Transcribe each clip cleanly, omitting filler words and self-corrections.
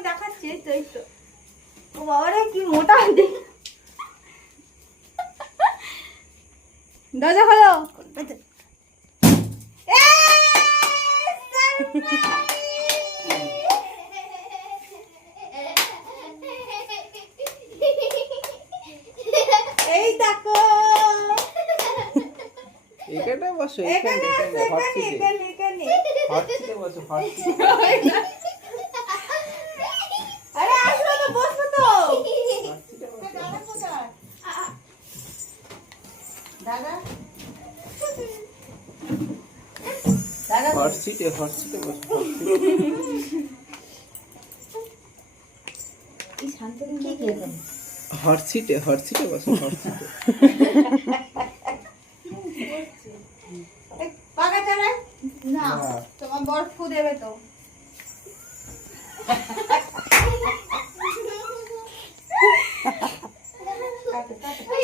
আমি দেখাচ্ছি। এই তো এই তো। ও বাবারে কি মোটা দেখ। দরজা খোলো। এই দেখো এখানে বসো, এখানে হট সিটে বসো, হট সিটে। আরে আসো তো, বসো তো। দাদা দাদা হট সিটে বসো। এই শান্তনু কি খেয়েছেন? হট সিটে বসো, হট সিটে। পাকা চালায় না, তোমার বর ফু দেবে তো।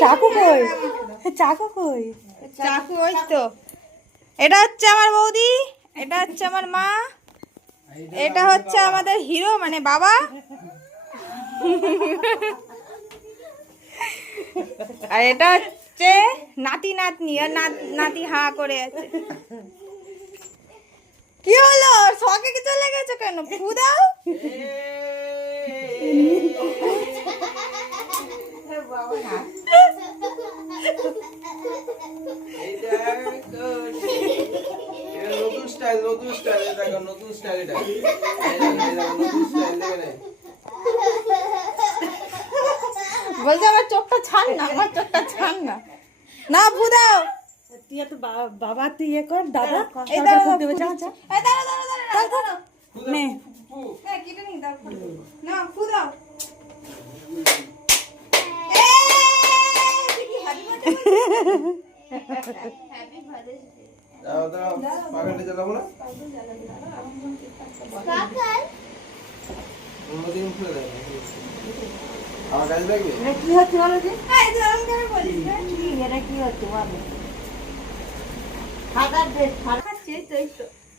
চাকু কই? চাকু কই? চাকু ওই তো। এটা হচ্ছে আমার বৌদি, এটা হচ্ছে আমার মা, এটা হচ্ছে আমাদের হিরো মানে বাবা, আর এটা হচ্ছে নাতি নাতনি। আর নাতি হা করে আছে। কি হলো? শখে কি চলে গেছো কেন? ফু দাও। নতুন স্টাইল, দেখো নতুন স্টাইল এটা। নতুন স্টাইল দেখে বলছে আমার চোখটা ছাড় না, আমার চোখটা ছাড় না। না ফু দাও। তুই তো বাবা তুই ইয়ে কর দাদা। এই দাঁড়া, ফুক দেবে, যা যা। এই দাঁড়া। নে হ্যাঁ, কেটে নি দাও। না ফু দাও। দাও, পাখাটা জ্বালাবো না? অন্যদিন খুলে দেয়। আমার কাছে দেখবে? কি হচ্ছে বলো যে? এটা কি হচ্ছে বলো? খাবার ড্রেস খাচ্ছি। এই তো এই তো।